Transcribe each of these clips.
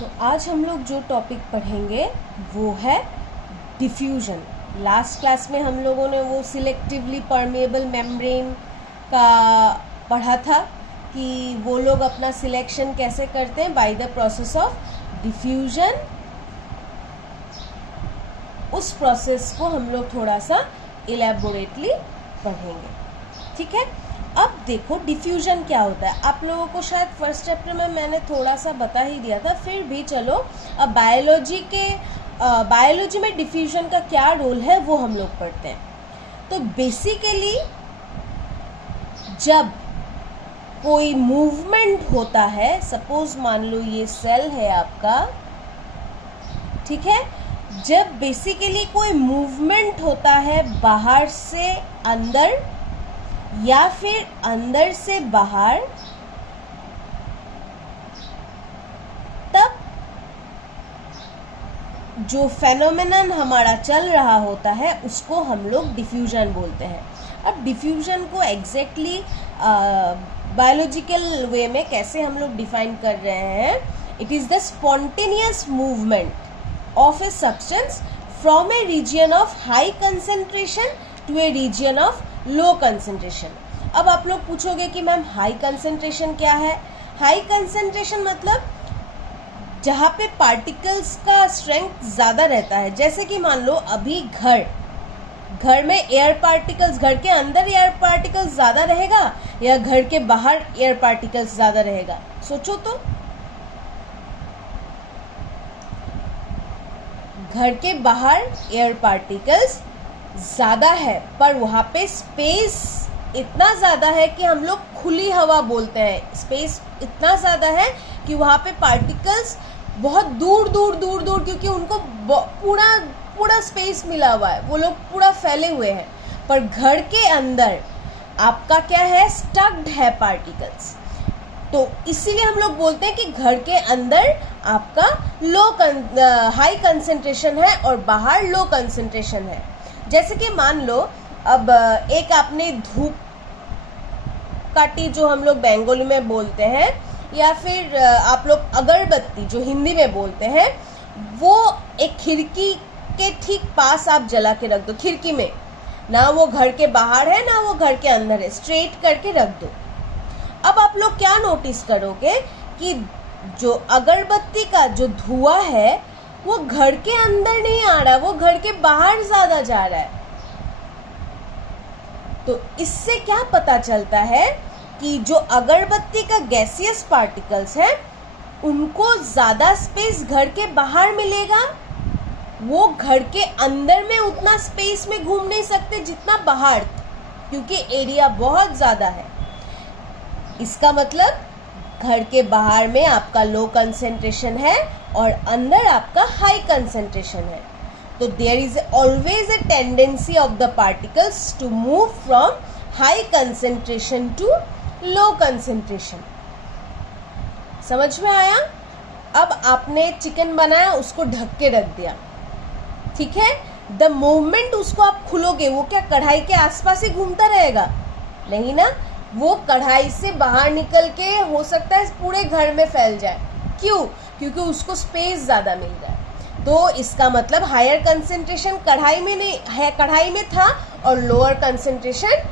तो आज हम लोग जो टॉपिक पढ़ेंगे वो है डिफ्यूजन। लास्ट क्लास में हम लोगों ने वो सिलेक्टिवली परमेएबल मेम्ब्रेन का पढ़ा था कि वो लोग अपना सिलेक्शन कैसे करते हैं bye the process of diffusion. उस प्रोसेस को हम लोग थोड़ा सा इलेबोरेटली पढ़ेंगे, ठीक है। अब देखो डिफ्यूजन क्या होता है। आप लोगों को शायद फर्स्ट चैप्टर में मैंने थोड़ा सा बता ही दिया था, फिर भी चलो अब बायोलॉजी में डिफ्यूजन का क्या रोल है वो हम लोग पढ़ते हैं। तो बेसिकली जब कोई मूवमेंट होता है, सपोज मान लो ये सेल है आपका, ठीक है। जब बेसिकली कोई मूवमेंट होता है बाहर से अंदर या फिर अंदर से बाहर, तब जो फेनोमेनन हमारा चल रहा होता है उसको हम लोग डिफ्यूजन बोलते हैं। अब डिफ्यूजन को एग्जैक्टली बायोलॉजिकल वे में कैसे हम लोग डिफाइन कर रहे हैं, it is the spontaneous movement of a substance from a region of high concentration to a region of low concentration. अब आप लोग पूछोगे कि मैम हाई कंसेंट्रेशन क्या है। हाई कंसेंट्रेशन मतलब जहाँ पे पार्टिकल्स का स्ट्रेंथ ज़्यादा रहता है। जैसे कि मान लो अभी घर में एयर पार्टिकल्स, घर के अंदर एयर पार्टिकल्स ज़्यादा रहेगा या घर के बाहर एयर पार्टिकल्स ज़्यादा रहेगा, सोचो तो। घर के बाहर एयर पार्टिकल्स ज़्यादा है, पर वहाँ पे स्पेस इतना ज़्यादा है कि हम लोग खुली हवा बोलते हैं। स्पेस इतना ज़्यादा है कि वहाँ पे पार्टिकल्स बहुत दूर दूर दूर दूर, क्योंकि उनको पूरा स्पेस मिला हुआ है, वो लोग पूरा फैले हुए हैं। पर घर के अंदर आपका क्या है, स्टक्ड है पार्टिकल्स। तो इसीलिए हम लोग बोलते हैं कि घर के अंदर आपका हाई कंसेंट्रेशन है और बाहर लो कंसेंट्रेशन है। जैसे कि मान लो अब एक आपने धूप काटी, जो हम लोग बंगाली में बोलते हैं, या फिर आप लोग अगरबत्ती जो हिंदी में बोलते हैं, वो एक खिड़की के ठीक पास आप जला के रख दो। खिड़की में, ना वो घर के बाहर है ना वो घर के अंदर है, स्ट्रेट करके रख दो। अब आप लोग क्या नोटिस करोगे कि जो अगरबत्ती का जो धुआं है वो घर के अंदर नहीं आ रहा, वो घर के बाहर ज्यादा जा रहा है। तो इससे क्या पता चलता है कि जो अगरबत्ती का गैसियस पार्टिकल्स है उनको ज्यादा स्पेस घर के बाहर मिलेगा, वो घर के अंदर में उतना स्पेस में घूम नहीं सकते जितना बाहर, क्योंकि एरिया बहुत ज्यादा है। इसका मतलब घर के बाहर में आपका लो कंसेंट्रेशन है और अंदर आपका हाई कंसेंट्रेशन है। तो there is always a tendency of the particles to move from high concentration to low concentration. समझ में आया? अब आपने चिकन बनाया, उसको ढक के रख दिया, ठीक है। द मोमेंट उसको आप खुलोगे, वो क्या कढ़ाई के आसपास ही घूमता रहेगा? नहीं ना, वो कढ़ाई से बाहर निकल के हो सकता है पूरे घर में फैल जाए। क्यों? क्योंकि उसको स्पेस ज्यादा मिल रहा है। तो इसका मतलब हायर कंसेंट्रेशन कढ़ाई में नहीं है, कढ़ाई में था, और लोअर कंसेंट्रेशन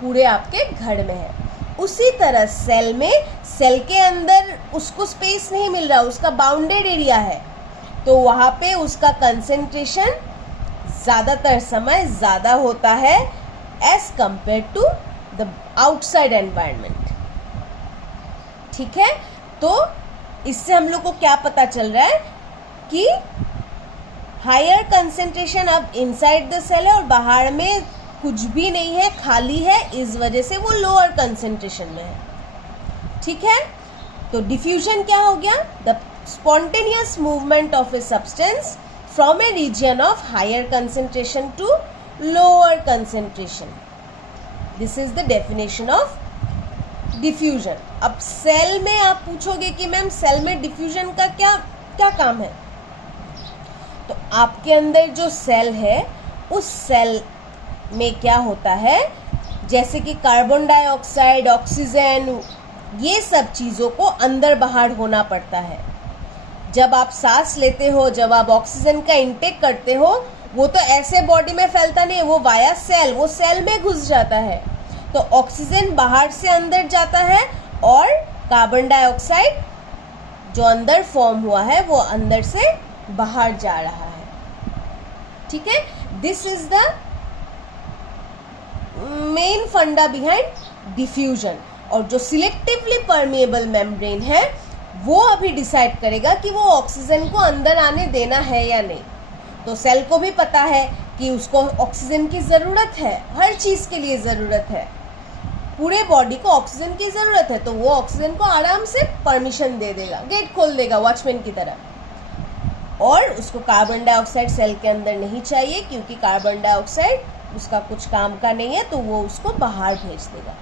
पूरे आपके घर में है। उसी तरह सेल में, सेल के अंदर उसको स्पेस नहीं मिल रहा, उसका बाउंडेड एरिया है, तो वहां पे उसका कंसेंट्रेशन ज्यादातर समय ज्यादा होता है as compare to the outside environment, ठीक है। तो इससे हम लोग को क्या पता चल रहा है कि हायर कंसेंट्रेशन अब इनसाइड द सेल है और बाहर में कुछ भी नहीं है, खाली है, इस वजह से वो लोअर कंसेंट्रेशन में है, ठीक है। तो डिफ्यूजन क्या हो गया? The spontaneous movement of a substance from a region of higher concentration to lower concentration. This is the definition of diffusion. अब सेल में आप पूछोगे कि मैम सेल में डिफ्यूजन का क्या काम है? तो आपके अंदर जो सेल है, उस सेल में क्या होता है, जैसे कि कार्बन डाइऑक्साइड, ऑक्सीजन, ये सब चीज़ों को अंदर बाहर होना पड़ता है। जब आप सांस लेते हो, जब आप ऑक्सीजन का इंटेक करते हो, वो तो ऐसे बॉडी में फैलता नहीं है, वो वाया सेल, वो सेल में घुस जाता है। तो ऑक्सीजन बाहर से अंदर जाता है और कार्बन डाइऑक्साइड जो अंदर फॉर्म हुआ है वो अंदर से बाहर जा रहा है। ठीक है, दिस इज द मेन फंडा बिहाइंड डिफ्यूजन। और जो सिलेक्टिवली परमिएबल मेम्ब्रेन है वो अभी डिसाइड करेगा कि वो ऑक्सीजन को अंदर आने देना है या नहीं। तो सेल को भी पता है कि उसको ऑक्सीजन की ज़रूरत है, हर चीज़ के लिए ज़रूरत है, पूरे बॉडी को ऑक्सीजन की ज़रूरत है, तो वो ऑक्सीजन को आराम से परमिशन दे देगा, गेट खोल देगा वॉचमैन की तरह। और उसको कार्बन डाइऑक्साइड सेल के अंदर नहीं चाहिए, क्योंकि कार्बन डाइऑक्साइड उसका कुछ काम का नहीं है, तो वो उसको बाहर भेज देगा।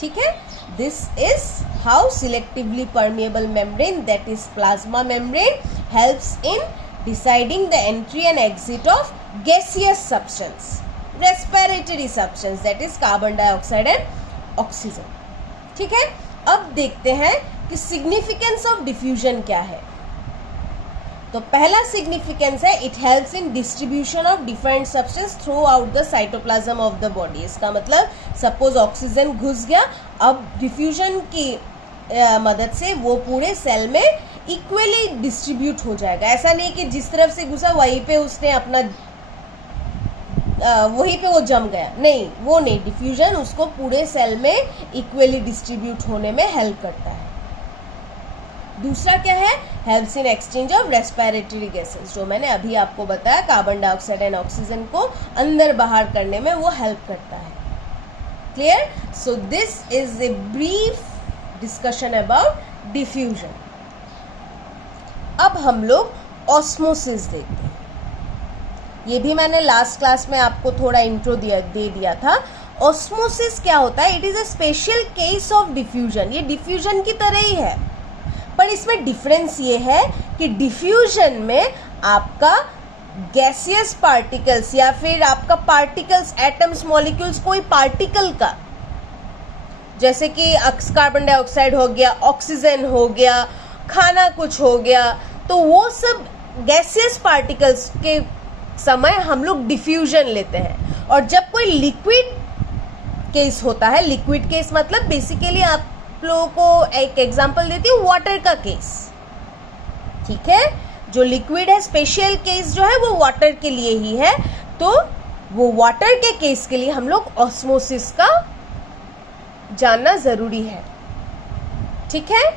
ठीक है, this is how selectively permeable membrane, that is plasma membrane, helps in deciding the entry and exit of gaseous substance, respiratory substance, that is carbon dioxide and oxygen. ठीक है, अब देखते हैं कि significance of diffusion क्या है। तो पहला significance है it helps in distribution of different substance throughout the cytoplasm of the body। इसका मतलब suppose ऑक्सीजन घुस गया, अब diffusion की मदद से वो पूरे सेल में इक्वली डिस्ट्रीब्यूट हो जाएगा। ऐसा नहीं कि जिस तरफ से घुसा वहीं पे उसने अपना वहीं पे वो जम गया, नहीं, वो नहीं। डिफ्यूजन उसको पूरे सेल में इक्वली डिस्ट्रीब्यूट होने में हेल्प करता है। दूसरा क्या है, helps in exchange of respiratory gases, जो मैंने अभी आपको बताया, कार्बन डाइऑक्साइड एंड ऑक्सीजन को अंदर बाहर करने में वो हेल्प करता है। Clear? So this is a brief discussion about diffusion. अब हम लोग ऑस्मोसिस देखते हैं। ये भी मैंने लास्ट क्लास में आपको थोड़ा इंट्रो दे दिया था। ऑस्मोसिस क्या होता है? It is a special case of diffusion. ये डिफ्यूजन की तरह ही है, पर इसमें डिफरेंस ये है कि डिफ्यूजन में आपका गैसियस पार्टिकल्स या फिर आपका पार्टिकल्स, एटम्स, मॉलिक्यूल्स, कोई पार्टिकल का, जैसे कि कार्बन डाइऑक्साइड हो गया, ऑक्सीजन हो गया, खाना कुछ हो गया, तो वो सब गैसियस पार्टिकल्स के समय हम लोग डिफ्यूजन लेते हैं। और जब कोई लिक्विड केस होता है, लिक्विड केस मतलब बेसिकली आप लोगों को एक एग्जांपल देती हूँ, वाटर का केस। ठीक है, जो लिक्विड है, स्पेशल केस जो है वो वाटर के लिए ही है, तो वो वाटर के केस के लिए हम लोग ऑस्मोसिस का जानना जरूरी है। ठीक है,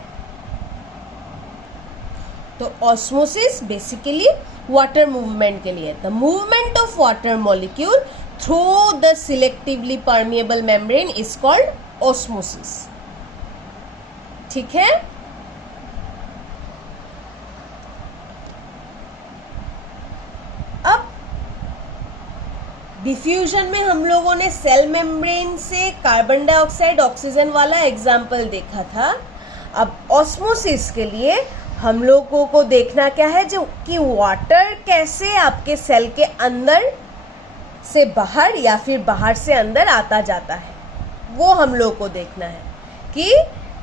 तो ऑस्मोसिस बेसिकली वाटर मूवमेंट के लिए, the movement of water molecule through the selectively permeable membrane is called osmosis. ठीक है, अब डिफ्यूजन में हम लोगों ने सेल मेम्ब्रेन से कार्बन डाइऑक्साइड, ऑक्सीजन वाला एग्जाम्पल देखा था। अब ऑस्मोसिस के लिए हम लोगों को देखना क्या है, जो कि वाटर कैसे आपके सेल के अंदर से बाहर या फिर बाहर से अंदर आता जाता है, वो हम लोग को देखना है कि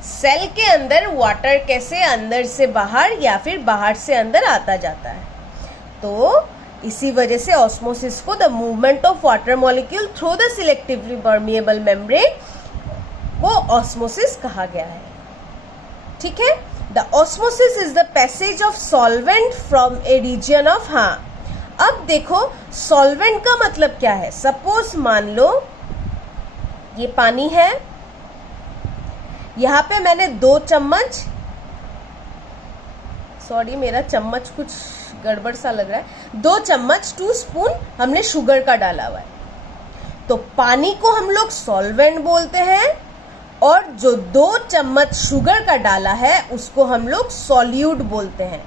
सेल के अंदर वाटर कैसे अंदर से बाहर या फिर बाहर से अंदर आता जाता है। तो इसी वजह से ऑस्मोसिस को the movement of water molecule through the selectively permeable membrane को ऑस्मोसिस कहा गया है। ठीक है, the osmosis is the passage of solvent from a region of, हाँ अब देखो सॉल्वेंट का मतलब क्या है। सपोज मान लो ये पानी है, यहाँ पे मैंने 2 चम्मच, सॉरी मेरा चम्मच कुछ गड़बड़ सा लग रहा है, 2 चम्मच 2 स्पून हमने शुगर का डाला हुआ है। तो पानी को हम लोग सॉल्वेंट बोलते हैं, और जो 2 चम्मच शुगर का डाला है उसको हम लोग सॉल्यूट बोलते हैं।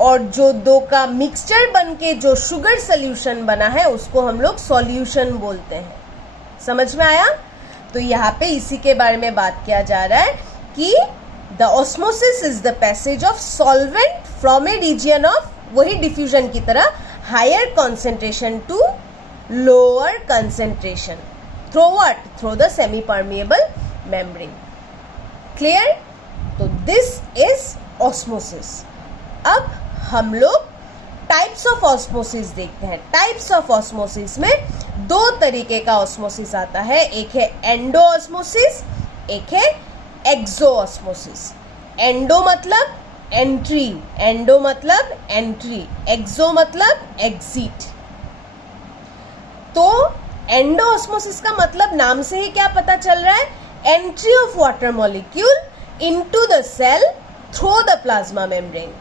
और जो 2 का मिक्सचर बनके जो शुगर सोल्यूशन बना है उसको हम लोग सॉल्यूशन बोलते हैं। समझ में आया? तो यहाँ पे इसी के बारे में बात किया जा रहा है कि the osmosis is the passage of solvent from a region of, वही डिफ्यूजन की तरह, higher concentration to lower concentration through what? Through the semi permeable membrane. Clear? तो दिस इज ऑस्मोसिस। अब हम लोग टाइप्स ऑफ ऑस्मोसिस देखते हैं। Types of osmosis में दो तरीके का ऑस्मोसिस आता है, एक है एंडो ऑस्मोसिस, एक है एक्सो ऑस्मोसिस। एंडो मतलब एंट्री, एंडो मतलब एंट्री, एक्सो मतलब एग्जिट। तो एंडो ऑस्मोसिस का मतलब नाम से ही क्या पता चल रहा है, entry of water molecule into the cell through the plasma membrane.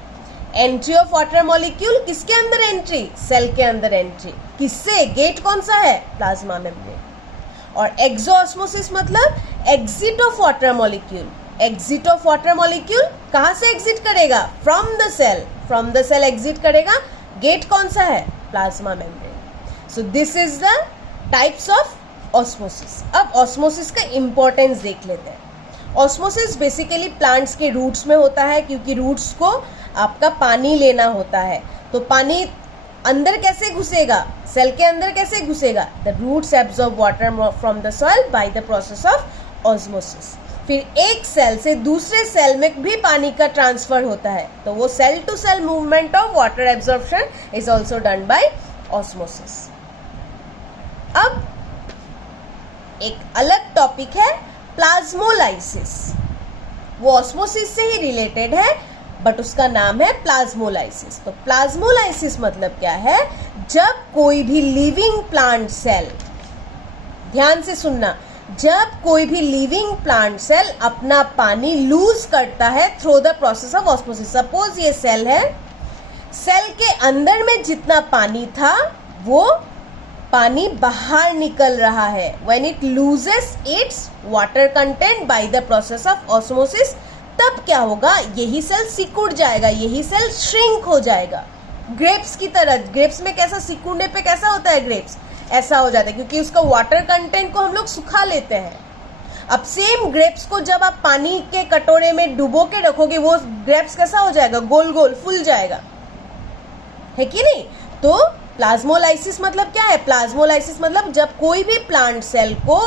Entry of water molecule किसके अंदर एंट्री, सेल के अंदर एंट्री, किससे, गेट कौन सा है, प्लाज्मा मेम्ब्रेन। और एक्सो ऑस्मोसिस मतलब exit of water molecule. Exit of water molecule कहां से एग्जिट करेगा, from the cell, from the cell exit करेगा, गेट कौन सा है, plasma membrane. So this is the types of osmosis. अब ऑस्मोसिस का इंपॉर्टेंस देख लेते हैं। ऑस्मोसिस बेसिकली प्लांट्स के रूट्स में होता है, क्योंकि रूट्स को आपका पानी लेना होता है। तो पानी अंदर कैसे घुसेगा, सेल के अंदर कैसे घुसेगा, the roots absorb water from the soil by the process of osmosis. फिर एक सेल से दूसरे सेल में भी पानी का ट्रांसफर होता है, तो वो cell to cell movement of water absorption is also done by osmosis. अब एक अलग टॉपिक है प्लाज्मोलाइसिस। वो ऑस्मोसिस से ही रिलेटेड है, बट उसका नाम है प्लाज्मोलाइसिस। तो प्लाज्मोलाइसिस मतलब क्या है, जब कोई भी लिविंग प्लांट सेल, ध्यान से सुनना, जब कोई भी लिविंग प्लांट सेल अपना पानी लूज करता है through the process of osmosis. Suppose ये सेल है, सेल के अंदर में जितना पानी था वो पानी बाहर निकल रहा है। When it loses it's water content bye the process of osmosis, तब क्या होगा, यही सेल सिकुड़ जाएगा, यही सेल श्रिंक हो जाएगा। ग्रेप्स की तरह, ग्रेप्स में कैसा सिकुड़ने पे कैसा होता है, ग्रेप्स ऐसा हो जाता है, क्योंकि उसका वाटर कंटेंट को हम लोग सुखा लेते हैं। अब सेम ग्रेप्स को जब आप पानी के कटोरे में डुबो के रखोगे, वो ग्रेप्स कैसा हो जाएगा, गोल गोल फूल जाएगा, है कि नहीं। तो प्लाज्मोलाइसिस मतलब क्या है, प्लाज्मोलाइसिस मतलब जब कोई भी प्लांट सेल को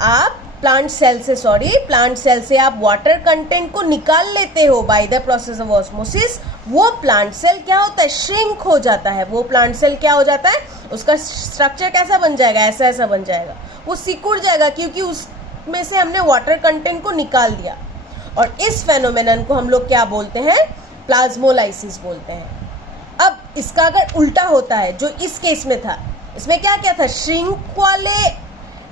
आप प्लांट सेल से आप वाटर कंटेंट को निकाल लेते हो bye the process of osmosis, वो प्लांट सेल क्या होता है, श्रिंक हो जाता है। वो प्लांट सेल क्या हो जाता है, उसका स्ट्रक्चर कैसा बन जाएगा, ऐसा ऐसा बन जाएगा, वो सिकुड़ जाएगा, क्योंकि उसमें से हमने वाटर कंटेंट को निकाल दिया। और इस फेनोमेनन को हम लोग क्या बोलते हैं, प्लाज्मोलाइसिस बोलते हैं। अब इसका अगर उल्टा होता है, जो इस केस में था, इसमें क्या क्या था, श्रिंक वाले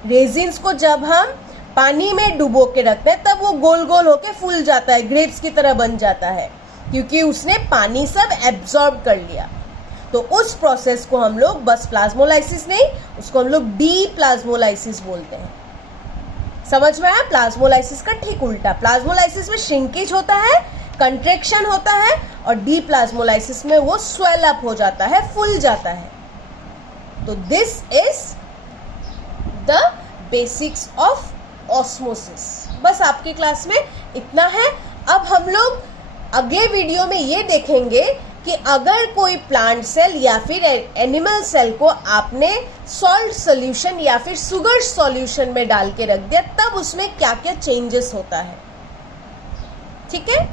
रेजिन्स को जब हम पानी में डुबो के रखते हैं तब वो गोल गोल होके फूल जाता है, ग्रेप्स की तरह बन जाता है, क्योंकि उसने पानी सब एब्जॉर्ब कर लिया। तो उस प्रोसेस को हम लोग बस प्लाज्मोलाइसिस नहीं, उसको हम लोग डी प्लाज्मोलाइसिस बोलते हैं। समझ में आया, प्लाज्मोलाइसिस का ठीक उल्टा। प्लाज्मोलाइसिस में श्रिंकेज होता है, कंट्रैक्शन होता है, और डी प्लाज्मोलाइसिस में वो स्वेल अप हो जाता है, फूल जाता है। तो this is the basics of osmosis. बस आपकी क्लास में इतना है। अब हम लोग अगले वीडियो में ये देखेंगे कि अगर कोई प्लांट सेल या फिर एनिमल सेल को आपने सॉल्ट सॉल्यूशन या फिर शुगर सॉल्यूशन में डाल के रख दिया, तब उसमें क्या क्या चेंजेस होता है। ठीक है।